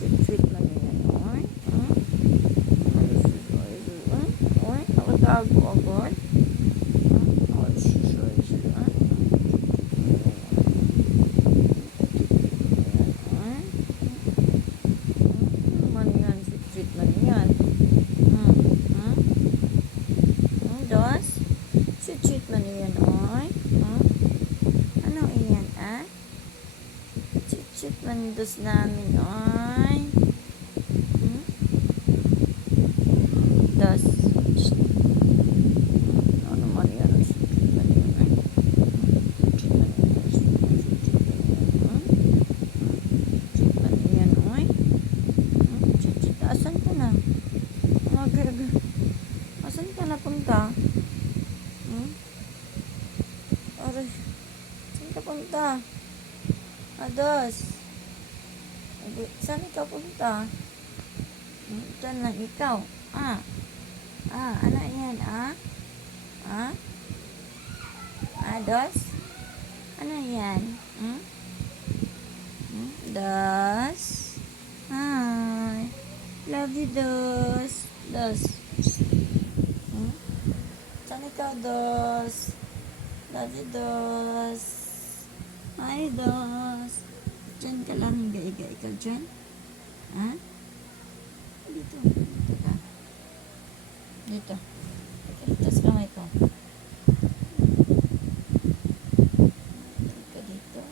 Sweet-sweet man yan. Oy. Ay, sus, ay, ay. Oy, nakatago agad. Ay, sus, ay, sus, ay. Ay. Man yan, sweet-sweet man yan. Dos? Sweet-sweet man yan, oy. Ano iyan, ah? Sweet-sweet man dos namin, oy. Dos. Ano man yan, sweet-sweet man yan, ay. Sweet man yan, oy. Sweet-sweet, asan ka na? Mag-aga. Asan ka na punta? Aray, saan ka punta? Ados. Saan ka punta? Diyan lang ikaw. Ano yan, Ados? Ano yan? Dos? Hi. Love you, Dos. Dos. Saan ikaw, Dos? Love you, Dos. Hi, Dos. Diyan ka lang, higa-higa ikaw dyan. Dito. Dito ka. Dito. Dito sa kamay ko. Dito ka dito.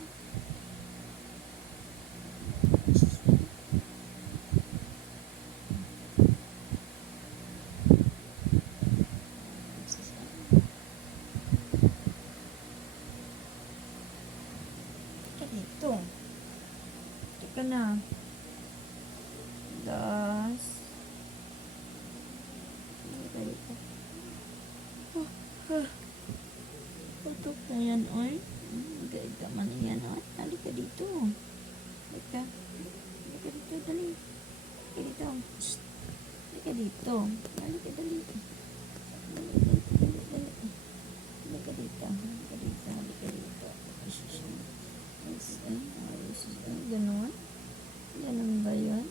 Dito. Dito na. Dos. Dito, dito. Tutok na yan, oy. Gaig man yan, oy. Halika dito. Halika. Halika dito, dali. Halika dito. Halika dito. Halika, dali. Halika dito. Halika dito. Halika dito. Ganon? Ganon ba yun?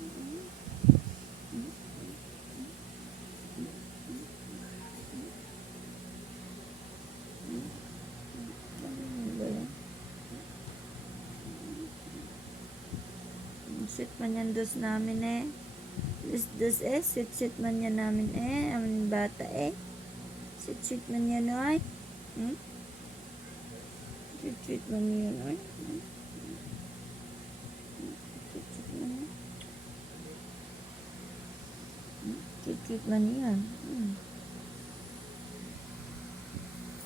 Sweet man yan dos namin eh. Dos sweet man yan namin eh. Amin bata eh. Sweet man yan oy. Sweet man yan oy. Sweet man yan.